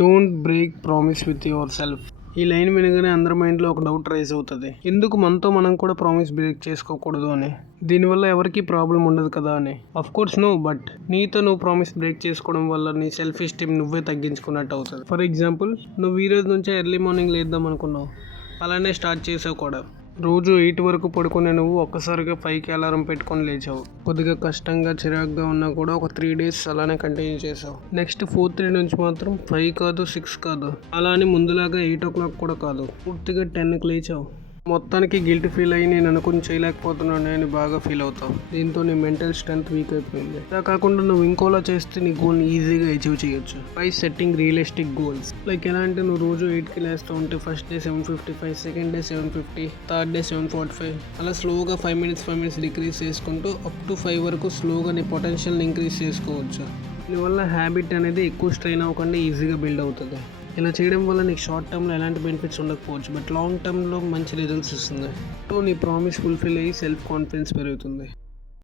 Don't break promise with your self. ఈ line వినగానే అందరి మైండ్లో ఒక డౌట్ రైజ్ అవుతుంది, ఎందుకు మనతో మనం కూడా ప్రామిస్ బ్రేక్ చేసుకోకూడదు అని. దీనివల్ల ఎవరికి ప్రాబ్లం ఉండదు కదా అని. కోర్స్ నో, బట్ నీతో నువ్వు ప్రామిస్ బ్రేక్ చేసుకోవడం వల్ల నీ సెల్ఫ్ ఎస్టీమ్ నువ్వే తగ్గించుకున్నట్టు అవుతుంది. ఫర్ ఎగ్జాంపుల్, నువ్వు ఈ రోజు నుంచే ఎర్లీ మార్నింగ్ లేద్దాం అనుకున్నావు, అలానే స్టార్ట్ చేసావు కూడా. రోజు 8 వరకు పడుకునే నువ్వు ఒక్కసారిగా 5కి అలారం పెట్టుకొని లేచావు. కొద్దిగా కష్టంగా చిరాగ్గా ఉన్నా కూడా ఒక 3 days అలానే కంటిన్యూ చేసావు. నెక్స్ట్ 4th డే నుంచి మాత్రం 5 కాదు 6 కాదు, అలా అని ముందులాగా 8 o'clock కూడా కాదు, పూర్తిగా 10కి లేచావు. మొత్తానికి గిల్ట్ ఫీల్ అయ్యి నేను అనుకుని చేయలేకపోతున్నాను అని బాగా ఫీల్ అవుతావు. దీంతో నీ మెంటల్ స్ట్రెంత్ వీక్ అయిపోయింది. ఇలా కాకుండా నువ్వు ఇంకోలా చేస్తే నీ గోల్ని ఈజీగా అచీవ్ చేయొచ్చు by setting realistic goals. Like ఎలా అంటే, నువ్వు రోజు 8కి లేస్తూ ఉంటే first day 7:55, second day 7:50, third day 7:45, అలా స్లోగా 5 minutes డిక్రీజ్ చేసుకుంటూ అప్ టు 5 వరకు స్లోగా నీ పొటెన్షియల్ని ఇంక్రీజ్ చేసుకోవచ్చు. దీనివల్ల హ్యాబిట్ అనేది ఎక్కువ స్ట్రెయిన్ అవ్వకుండా ఈజీగా బిల్డ్ అవుతుంది. ఇలా చేయడం వల్ల నీకు షార్ట్ టర్మ్లో ఎలాంటి బెనిఫిట్స్ ఉండకపోవచ్చు, బట్ లాంగ్ టర్మ్లో మంచి రిజల్ట్స్ ఇస్తుంది. నీ ప్రామిస్ ఫుల్ఫిల్ అయ్యి సెల్ఫ్ కాన్ఫిడెన్స్ పెరుగుతుంది.